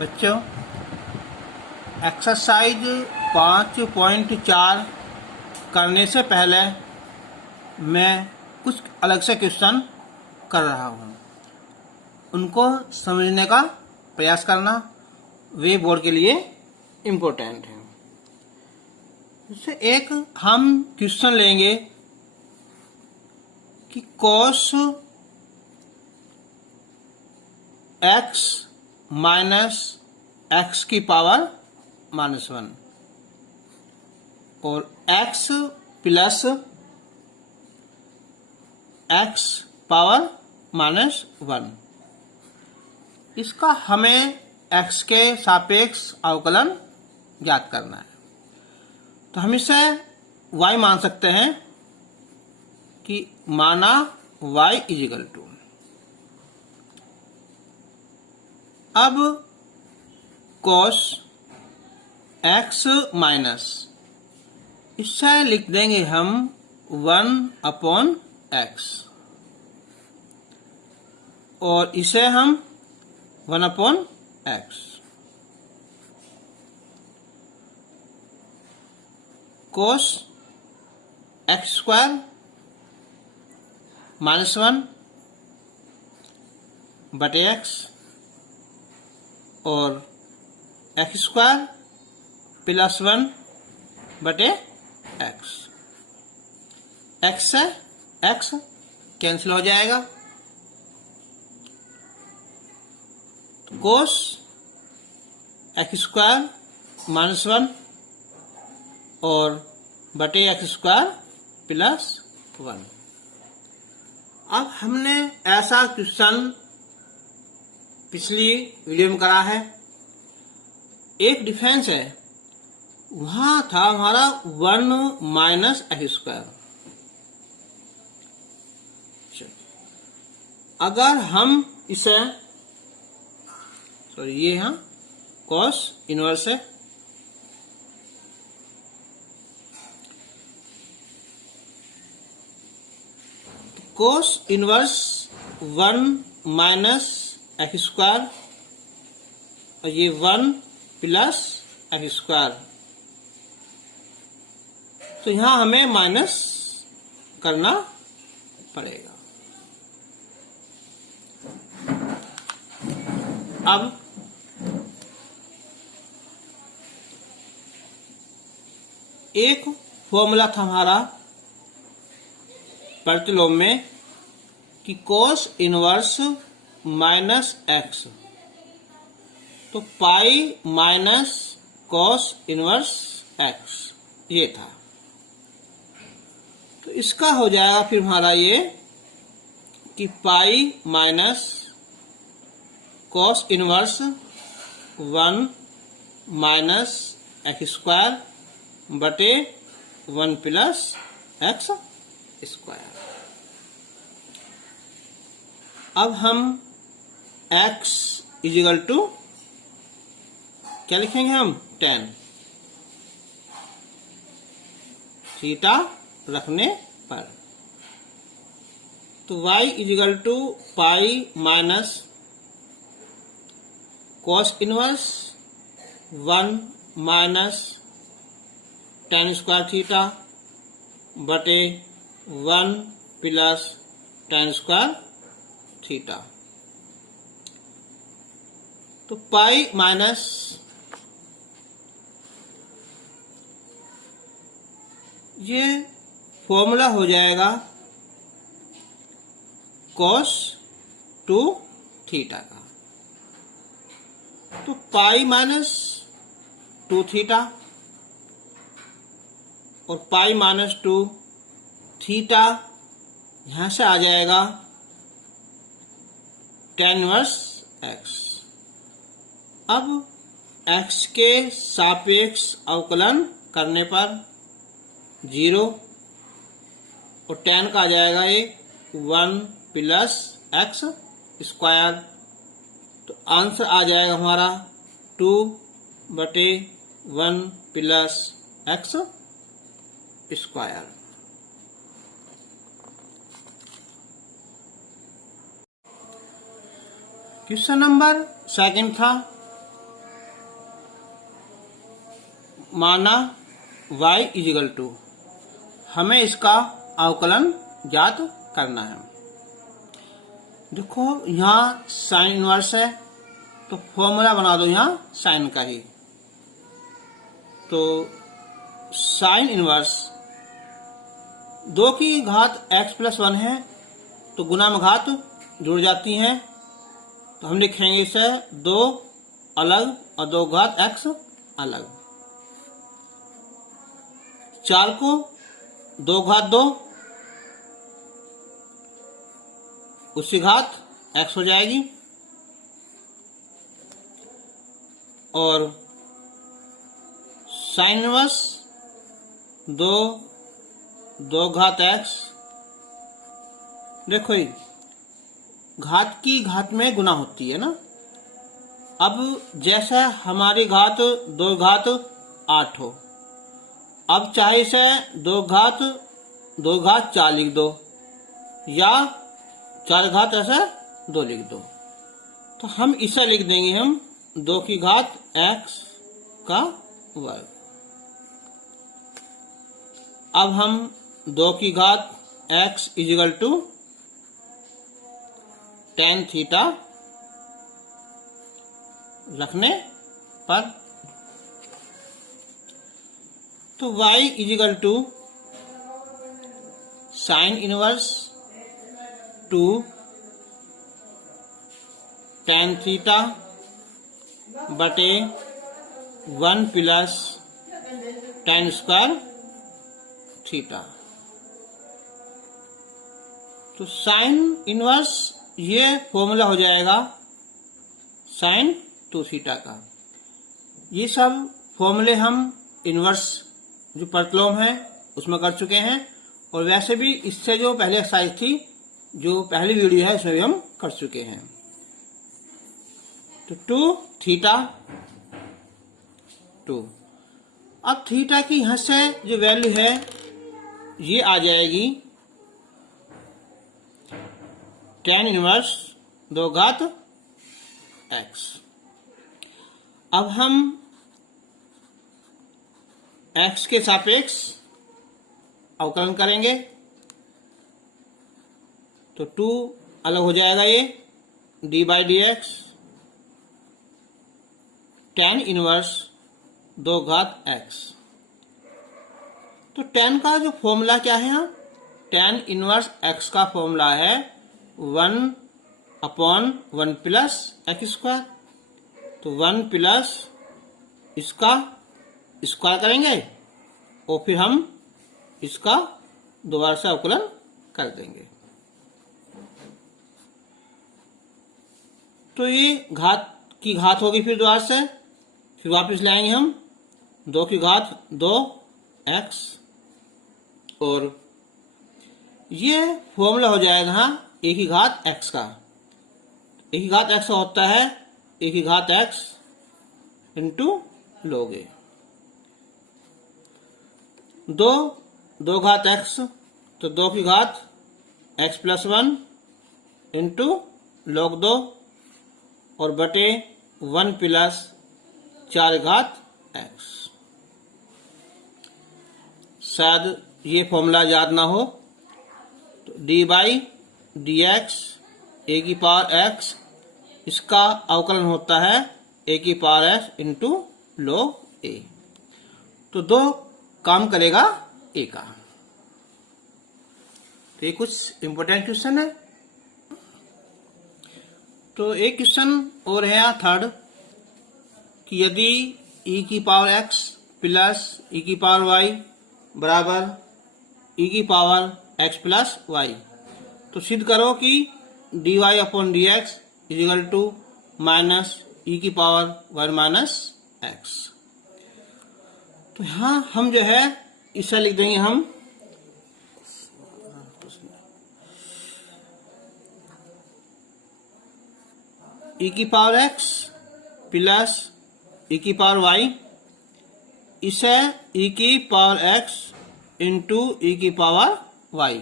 बच्चों, एक्सरसाइज 5.4 करने से पहले मैं कुछ अलग से क्वेश्चन कर रहा हूँ। उनको समझने का प्रयास करना वे बोर्ड के लिए इम्पोर्टेंट है। जैसे एक हम क्वेश्चन लेंगे कि कॉस x माइनस एक्स की पावर -1 और x प्लस x पावर -1, इसका हमें x के सापेक्ष अवकलन ज्ञात करना है। तो हम इसे y मान सकते हैं कि माना y इजिकल टू, अब cos x माइनस, इससे लिख देंगे हम 1/x और इसे हम 1/x। cos x स्क्वायर -1 बटे x और x स्क्वायर प्लस 1 बटे x। x से x कैंसिल हो जाएगा, तो cos x स्क्वायर -1 और बटे x स्क्वायर प्लस 1। अब हमने ऐसा क्वेश्चन पिछली वीडियो में करा है। एक डिफरेंस है, वहां था हमारा 1 माइनस एक्स स्क्वायर। अगर हम इसे ये है कॉस इनवर्स है, cos inverse 1 minus x square और ये 1 प्लस एक्स स्क्वायर, तो यहां हमें माइनस करना पड़ेगा। अब एक फॉर्मूला था हमारा प्रतिलोम में कि cos इनवर्स माइनस एक्स, तो पाई माइनस cos इनवर्स एक्स ये था। तो इसका हो जाएगा फिर हमारा ये कि पाई minus cos inverse 1 minus x square बटे 1 प्लस एक्स स्क्वायर। अब हम x इजिकल टू क्या लिखेंगे हम 10 थीटा रखने पर, तो y equal to pi minus cos inverse 1 minus tan square theta बटे 1 प्लस tan स्क्वायर थीटा। तो पाई माइनस ये फॉर्मूला हो जाएगा cos 2 थीटा का, तो पाई माइनस 2 थीटा और पाई माइनस 2 थीटा यहां से आ जाएगा tan इनवर्स x। अब x के सापेक्ष अवकलन करने पर 0 और tan का आ जाएगा ये 1 प्लस एक्स स्क्वायर, तो आंसर आ जाएगा हमारा 2 बटे 1 plus x square. Question number second था, माना y इजिकल टू, हमें इसका अवकलन ज्ञात करना है। देखो यहाँ साइन इनवर्स है तो फॉर्मूला बना दो यहाँ साइन का ही। तो साइन इनवर्स 2 की घात x प्लस 1 है तो गुना में घात जुड़ जाती हैं, तो हम लिखेंगे इसे 2 अलग और 2 घात x अलग। 4 को 2 घात 2 उसी घात x हो जाएगी, और साइन इनवर्स 2 घात x। देखो ये घात की घात में गुना होती है ना। अब जैसे हमारी घात 2 घात 8 हो, अब चाहे इसे 2 घात 4 लिख दो या 4 घात ऐसे 2 लिख दो, तो हम इसे लिख देंगे हम 2 की घात x का वर्ग। अब हम 2 की घात x equal to tan theta रखने पर, तो y equal to sine inverse 2 tan theta बटे 1 प्लस tan स्क्वायर थीटा। तो साइन इनवर्स ये फॉर्मूला हो जाएगा साइन 2 थीटा का। ये सब फॉर्मूले हम इनवर्स जो प्रतिलोम है उसमें कर चुके हैं, और वैसे भी इससे जो पहले एक्सरसाइज थी, जो पहली वीडियो है, उसमें भी हम कर चुके हैं। तो 2 थीटा 2। अब थीटा की यहां से जो वैल्यू है ये आ जाएगी tan इनवर्स 2 घात x। अब हम x के सापेक्ष अवकलन करेंगे, तो 2 अलग हो जाएगा, ये D by d x tan inverse 2 घात x। तो tan का जो फॉर्मूला क्या है यहाँ, tan इनवर्स x का फॉर्मूला है 1/1 प्लस एक्स स्क्वायर। तो 1 प्लस इसका स्क्वायर करेंगे और फिर हम इसका दोबारा से अवकलन कर देंगे। तो ये घात की घात होगी, फिर दोबारा से फिर वापस लाएंगे हम 2 की घात 2 x, और ये फॉर्मूला हो जाएगा हाँ a की घात x का। a की घात x होता है a की घात x इंटू लोगे 2 घात x, तो 2 की घात x प्लस 1 इंटू log 2 और बटे 1 प्लस 4 घात x। शायद ये फॉर्मूला याद ना हो, तो डी बाई डी एक्स ए की पावर x, इसका अवकलन होता है ए की power x into log a। तो 2 काम करेगा a का। तो ये कुछ इंपोर्टेंट क्वेश्चन है। तो एक क्वेश्चन और है यहाँ थर्ड, कि यदि e की पावर x प्लस e की पावर y बराबर e की पावर x प्लस y, तो सिद्ध करो कि dy upon d x equal to minus e की पावर 1 माइनस x। तो यहाँ हम जो है इसे लिख देंगे हम e की पावर x प्लस e की पावर y, इसे e की पावर x इंटू e की पावर y,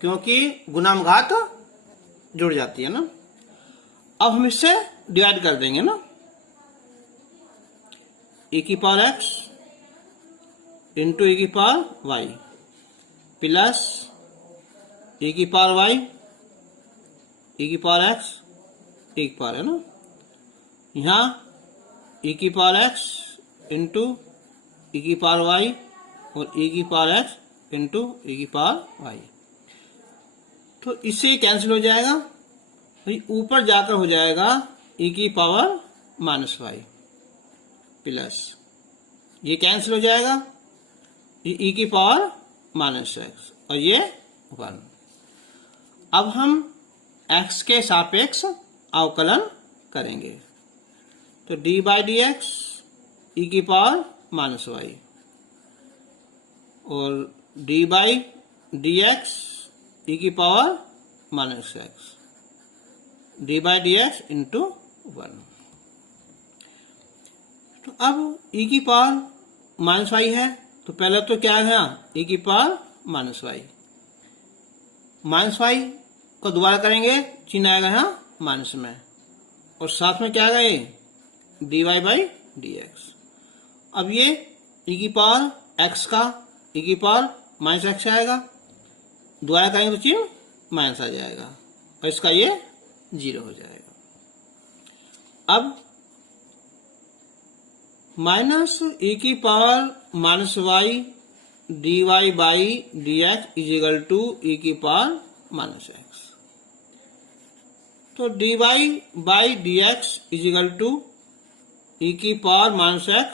क्योंकि गुणाम घात जुड़ जाती है ना। अब हम इससे डिवाइड कर देंगे ना, e की पावर x इंटू e की पावर y प्लस e की पावर y e की पावर x e की पावर है ना, यहाँ e की पावर x इंटू e की पावर y और e की पावर x इंटू e की पावर y, तो इससे कैंसिल हो जाएगा, तो ऊपर जाकर हो जाएगा e की पावर माइनस y प्लस ये कैंसिल हो जाएगा, ये e की पावर माइनस x और ये 1। अब हम x के सापेक्ष अवकलन करेंगे, तो d by d x e की पावर माइनस y और d by d x e की power minus x, d by d x into 1। तो अब e की पावर माइनस y है, तो पहले तो क्या है e की power minus y, minus y को दोबारा करेंगे, चिन्ह आएगा यहाँ माइनस में, और साथ में क्या आएगा ये dy बाई डी एक्स। अब ये e की पावर x का e की पावर माइनस x आएगा, दोबारा करेंगे तो चिन्ह माइनस आ जाएगा और इसका ये 0 हो जाएगा। अब माइनस e की power minus y dy by d x is equal to e की पावर माइनस x, तो dy by d x is equal to e की पावर माइनस x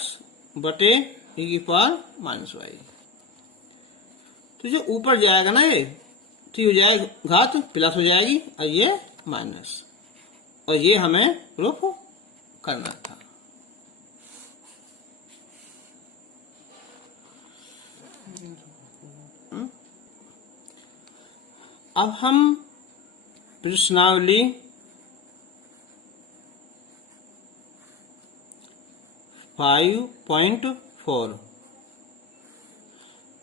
बटे e की पावर माइनस y, तो जो ऊपर जाएगा ना ये तो हो जाएगा घात प्लस हो जाएगी और ये माइनस, और ये हमें प्रूफ करना था। अब हम प्रश्नावली 5.4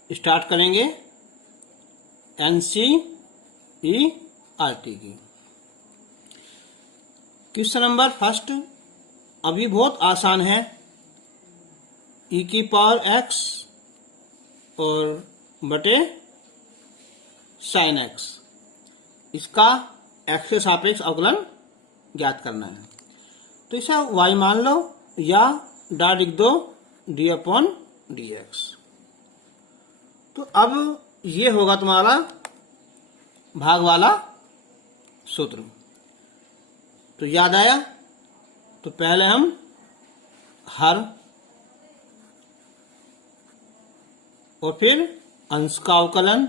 स्टार्ट करेंगे NCERT की। क्वेश्चन नंबर फर्स्ट अभी बहुत आसान है, e की पावर x और बटे साइन x, इसका x के सापेक्ष अवकलन ज्ञात करना है। तो इसे y मान लो या डायरेक्ट लिख दो d अपॉन डी एक्स। तो अब ये होगा तुम्हारा भाग वाला सूत्र, तो याद आया, तो पहले हम हर और फिर अंश का अवकलन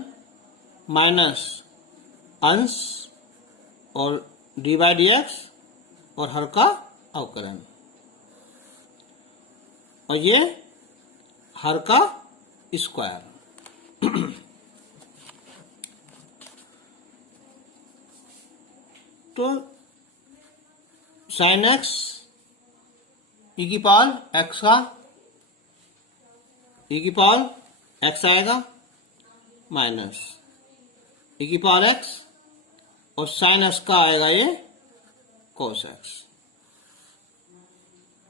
माइनस अंश और डी बाई डी एक्स और हर का अवकलन, और ये हर का स्क्वायर। तो साइन एक्स ई की पावर एक्स का ई की पावर एक्स आएगा माइनस ई की पावर एक्स और साइन एक्स का आएगा ये कोस एक्स,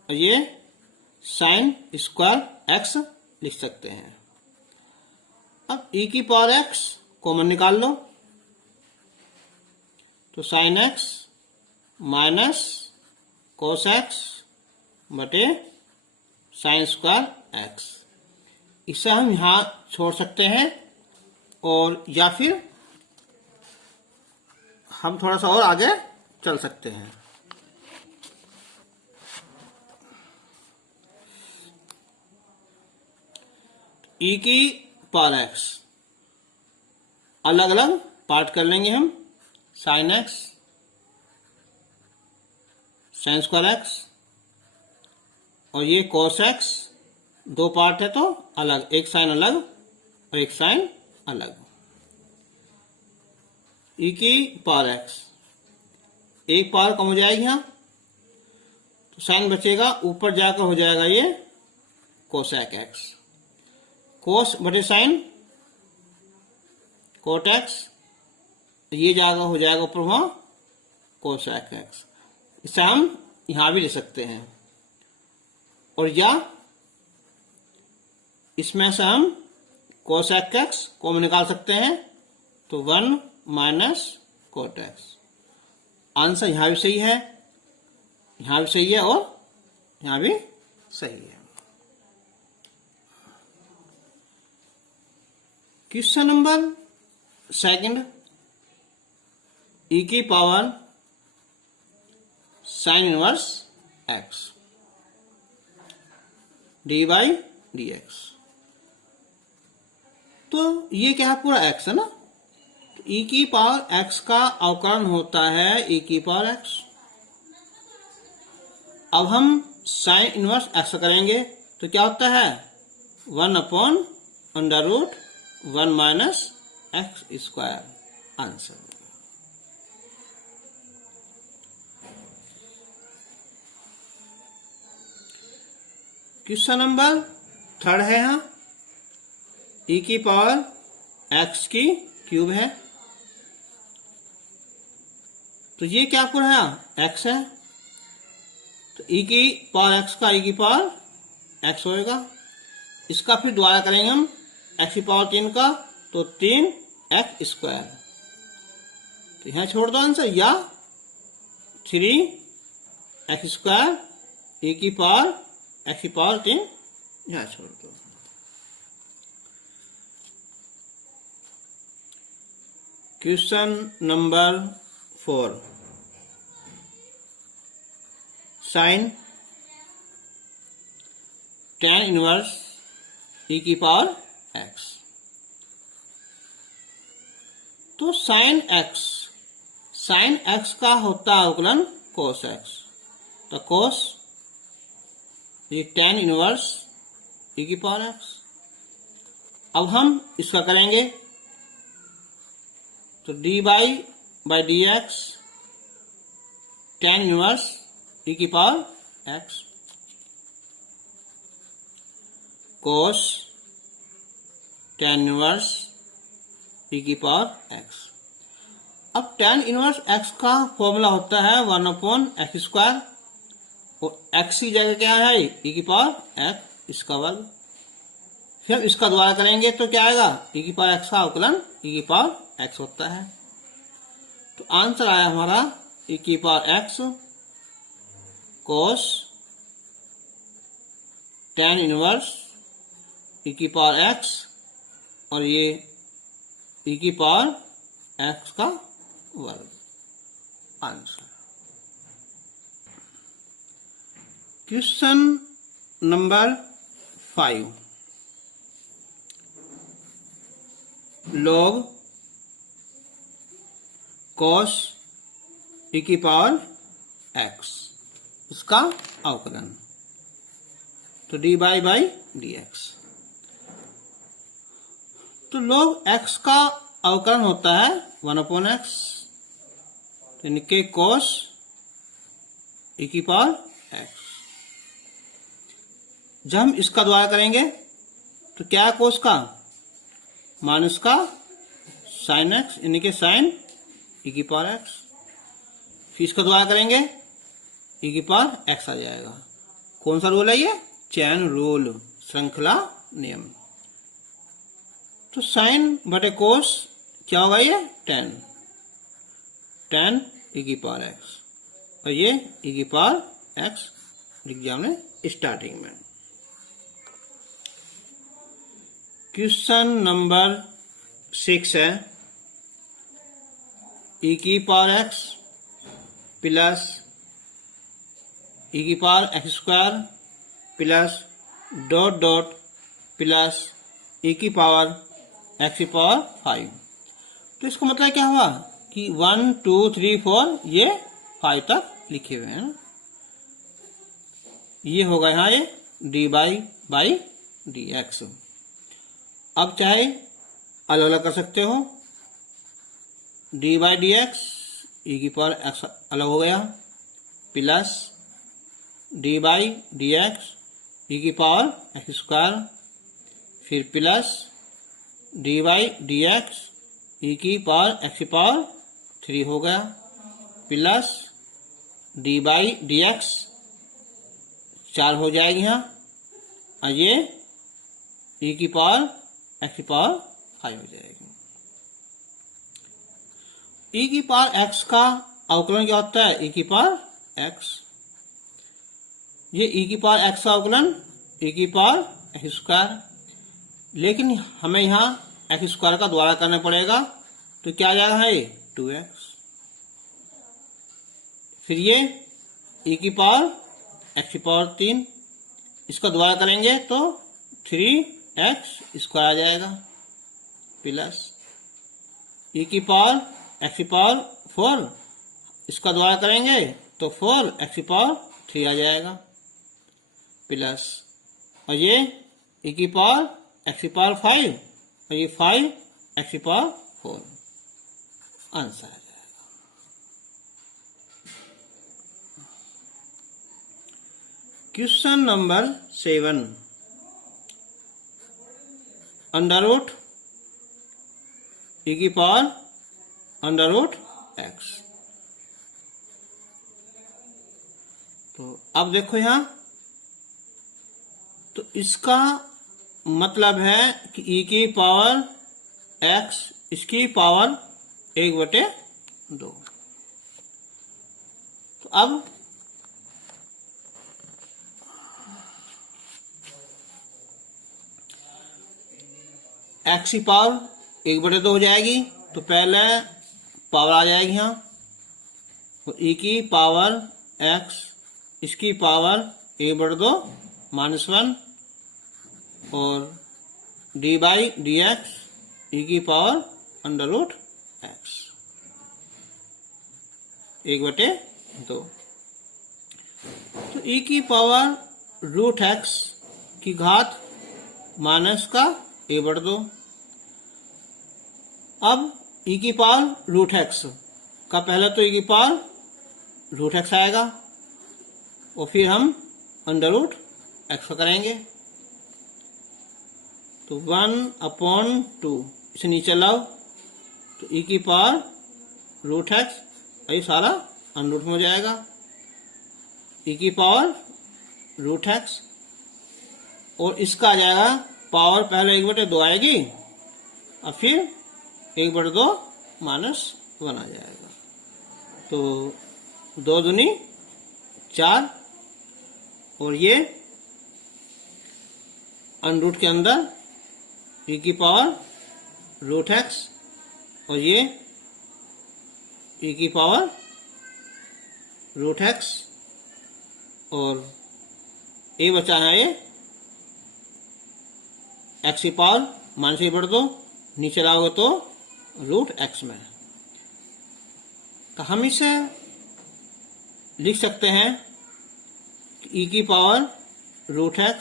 और ये साइन स्क्वायर एक्स लिख सकते हैं। अब ई की पावर एक्स कॉमन निकाल लो, तो sign x minus cos x बटे साइन स्क्वायर एक्स, इसे हम यहां छोड़ सकते हैं, और या फिर हम थोड़ा सा और आगे चल सकते हैं। ई की पावर एक्स अलग अलग पार्ट कर लेंगे हम, sine x sine square x और ये कोस एक्स, दो पार्ट है तो अलग, एक साइन अलग और एक साइन अलग। ई की पावर एक्स एक पावर कम हो जाएगी यहाँ, तो साइन बचेगा, ऊपर जाकर हो जाएगा ये कोसेक एक्स, कोस बटे साइन कोट एक्स, ये जाएगा हो जाएगा ऊपर वहां कोसेक एक्स, इसे हम यहां भी ले सकते हैं, और या इसमें से हम कोसेक एक्स कॉमन निकाल सकते हैं, तो 1 माइनस कोट एक्स। आंसर यहां भी सही है, यहां भी सही है और यहां भी सही है। क्वेश्चन नंबर सेकंड, e की power sine inverse x d by d x. तो ये क्या है, पूरा x है ना, तो e की पावर x का अवकलन होता है e की पावर x। अब हम साइन इनवर्स x करेंगे तो क्या होता है, 1/√1 minus x square. Answer question number third है, यहाँ e की पावर x की क्यूब है, तो ये क्या पूरा है, x है, तो e की पावर x का e की पावर x होएगा। इसका फिर दोबारा करेंगे हम x की पावर 3 का, तो 3x स्क्वायर, तो यहां छोड़ दो आंसर, या 3x स्क्वायर e की पावर x की पावर 3 यहां छोड़ दो। Question number 4, sine tan inverse e की पावर x। तो साइन x का होता है अवकलन cos x, तो cos ये tan इनवर्स e की पावर x। अब हम इसका करेंगे, तो dy by d x tan inverse e की power x cos tan inverse e की पावर x। अब tan इनवर्स x का फॉर्मूला होता है 1/x स्क्वायर, और x की जगह क्या है, e की पावर x इसका वर्ग। फिर हम इसका दोबारा करेंगे तो क्या आएगा, e की पावर x का अवकलन e की पावर x होता है। तो आंसर आया हमारा e की power x cos tan inverse e की पावर x, और ये e की पावर x का वर्ग। Answer question number 5, log cos e की पावर x इसका अवकलन, तो dy बाई डी एक्स। तो log x का अवकलन होता है 1/x, यानी कि cos e की पावर x। जब हम इसका दोबारा करेंगे तो क्या है, cos का माइनस का sin x, यानी कि sin e की पावर x। फिर इसका दोबारा करेंगे e की पावर x आ जाएगा। कौन सा रूल है ये, चैन रूल, श्रृंखला नियम। तो साइन बटे कोस क्या होगा, ये tan e की पावर x, और ये e की पावर x लिख दिया हमने स्टार्टिंग में। क्वेश्चन नंबर 6 है, e की पावर x प्लस e की power x square plus dot dot plus e की पावर x की पावर 5। तो इसका मतलब क्या हुआ कि 1 2 3 4 ये 5 तक लिखे हुए हैं। ये होगा यहाँ ये dy बाई डी एक्स। अब चाहे अलग अलग कर सकते हो, d by d x e की पावर एक्स अलग हो गया, plus d by d x e की पावर एक्स स्क्वायर, फिर plus d by d x e की पावर एक्स की पावर 3 हो गया, plus d by d x 4 हो जाएगी यहाँ, और ये e की पावर x की पावर 5 हो जाएगी। e की पावर x का अवकलन क्या होता है? e की पावर x। ये e की पावर x का अवकलन e की पावर x स्क्वायर, लेकिन हमें यहाँ x स्क्वायर का द्वारा करना पड़ेगा, तो क्या आ जाएगा ये 2x। फिर ये e की पावर x की पावर 3, इसका द्वारा करेंगे तो 3x स्क्वायर आ जाएगा, प्लस e की पावर x की पावर 4, इसका द्वारा करेंगे तो 4x की पावर 3 आ जाएगा, प्लस और ये e की पावर x की पावर 5 और ये 5x की पावर 4, आंसर आ जाएगा। Question number 7, under root e की पावर अंडर रूट x। तो अब देखो यहां, तो इसका मतलब है कि e की पावर x इसकी पावर 1/2। तो अब x की पावर 1/2 हो जाएगी, तो पहले पावर आ जाएगी यहाँ, तो e की पावर x इसकी पावर 1/2 -1 और D by d x e की पावर अंडर रूट x 1/2। तो e की पावर रूट x की घात माइनस का 1/2। अब e की पावर रूट x का पहले तो e की पावर रूट x आएगा, और फिर हम अंडर रूट x करेंगे, तो 1/2 इसे नीचे लाओ, तो e की पावर रूट x ये सारा अंडर रूट में हो जाएगा, e की पावर रूट x, और इसका आ जाएगा पावर पहले 1/2 आएगी और फिर 1/2 -1 आ जाएगा, तो 2 दूनी 4, और ये अंडर रूट के अंदर e की पावर रूट x और ये e की पावर रूट x, और ये बचा है ये x की पावर -1/2, नीचे लाओगे तो रूट x में। तो हम इसे लिख सकते हैं कि e की पावर रूट x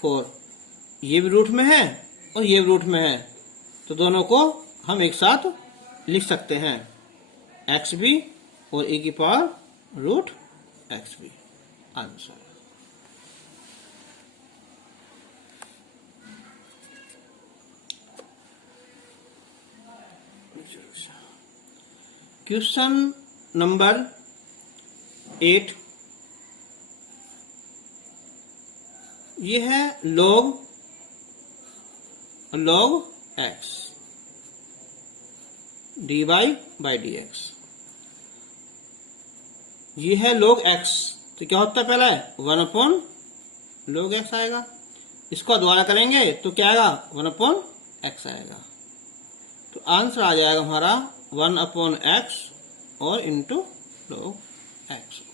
4, ये भी रूट में है और ये भी रूट में है, तो दोनों को हम एक साथ लिख सकते हैं, x भी और e की पावर रूट x भी, आंसर। क्वेश्चन नंबर 8, ये है log x dy by d x. ये है log x, तो क्या होता है पहले 1/log x आएगा, इसको द्वारा करेंगे तो क्या आएगा 1/x आएगा, तो आंसर आ जाएगा हमारा 1/x और into log x।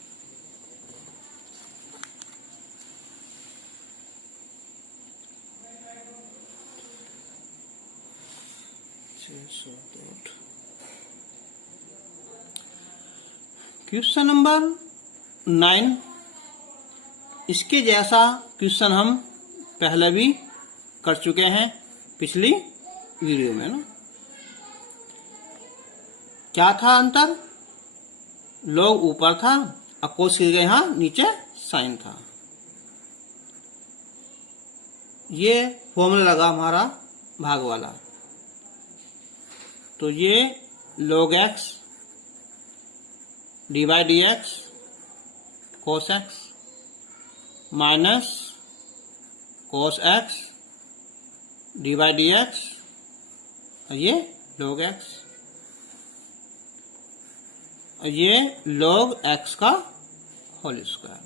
Question number 9, इसके जैसा क्वेश्चन हम पहले भी कर चुके हैं पिछली वीडियो में ना। क्या था अंतर? log ऊपर था और cos की जगह यहाँ नीचे साइन था। ये फॉर्मूला लगा हमारा भाग वाला, तो ये log x d by d x cos x minus cos x d by d x, ये log एक्स, ये log एक्स का whole square.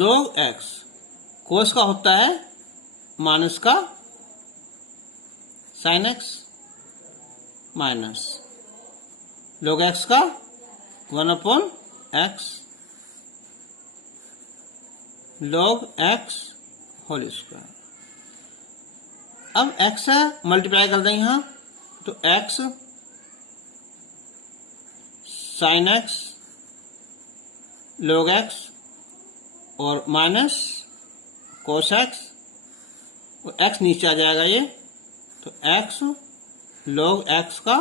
log x cos का होता है माइनस का sine x minus log x का 1/x log x whole square. अब x से मल्टीप्लाई कर दें यहां, तो x साइन एक्स log एक्स और माइनस कोस एक्स, और x नीचे आ जाएगा ये, तो x log एक्स का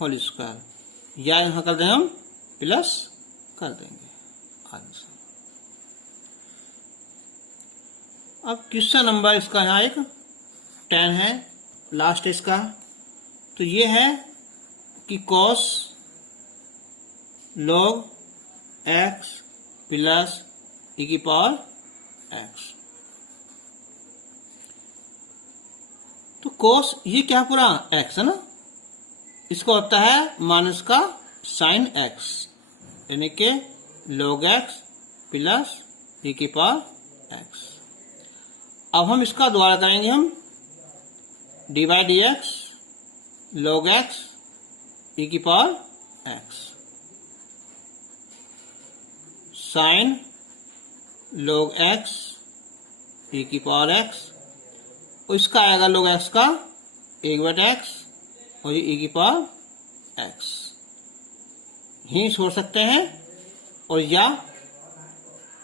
होल स्क्वायर, या यहां कर दें हम प्लस कर देंगे आंसर। अब क्वेश्चन नंबर इसका यहाँ एक 10 है, लास्ट इसका, तो ये है कि cos log x plus e की पावर x, तो cos ये क्या पूरा x है ना, इसको होता है माइनस का साइन x, यानी कि log x प्लस e की पावर x। अब हम इसका दोबारा करेंगे, हम d by d x log x e की power x sine log x e की पावर x, और इसका आएगा log x का 1/x और ये e की पावर x ही छोड़ सकते हैं, और या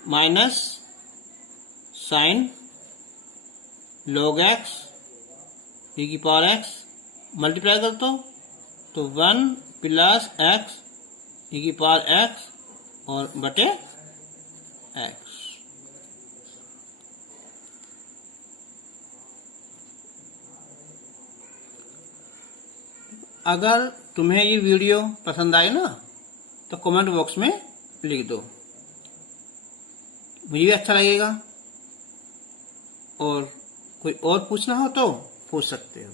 minus sine log x e की पावर x मल्टीप्लाई कर दो, तो 1 प्लस x e की पावर x और बटे x। अगर तुम्हें ये वीडियो पसंद आई ना, तो कमेंट बॉक्स में लिख दो, मुझे भी अच्छा लगेगा, और कोई और पूछना हो तो पूछ सकते हो।